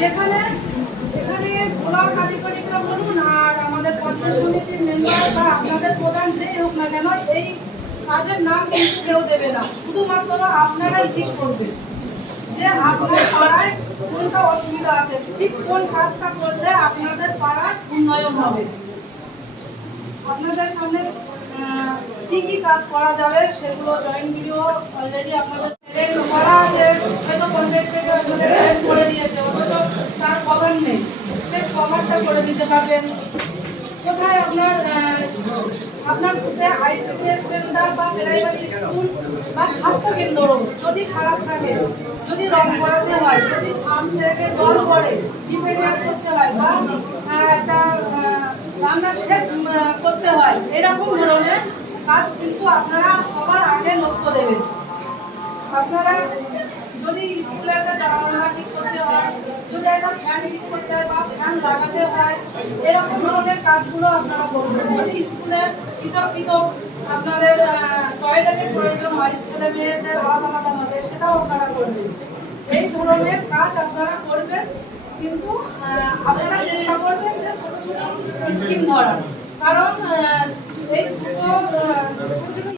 যেখানে যেখানে ব্লক আধিকারিকরা বলুন আর আমাদের পঞ্চায়েত সমিতির মেম্বার বা আপনাদের প্রধান যেই হোক না কেন, এই কাজের নাম কিন্তু কেউ দেবে না। শুধুমাত্র আপনারাই ঠিক করবেন যে আপনার পাড়ায় কোনটা অসুবিধা আছে, ঠিক কোন কাজটা করলে আপনাদের পাড়ায় উন্নয়ন হবে। আপনাদের সামনে কি কি কাজ করা যাবে সেগুলো জয়েন্ট ভিডিও অলরেডি আপনাদের করা আছে। হয়তো পঞ্চায়েত থেকে আপনাদের করে দিয়েছে, অথচ তার কভার নেই, সেই কভারটা করে দিতে পারবেন। কোথায় আপনার বুথে আইসিডিএস সেন্টার বা প্রাইমারি স্কুল বা স্বাস্থ্য কেন্দ্র যদি খারাপ থাকে, যদি রং করাতে হয়, যদি ছাদ থেকে জল পড়ে ডিপেন্ডেন্ট করতে হয়, বা একটা রান্না শেড করতে হয়, এরকম ধরনের কাজ কিন্তু আপনারা সবার আগে লক্ষ্য দেবেন। আপনারা যদি স্কুলে একটা জানালা ঠিক করতে হয়, যদি একটা ফ্যান ঠিক করতে হয় বা ফ্যান লাগাতে হয়, এরকম ধরনের কাজগুলো আপনারা করবেন। যদি স্কুলে পৃথক পৃথক আপনাদের টয়লেটের প্রয়োজন হয়, ছেলে মেয়েদের আলাদা আলাদা মধ্যে, সেটাও আপনারা করবেন। এই ধরনের কাজ আপনারা করবেন, কিন্তু আপনারা চেষ্টা করবেন যে ছোট ছোট স্কিম ধরা।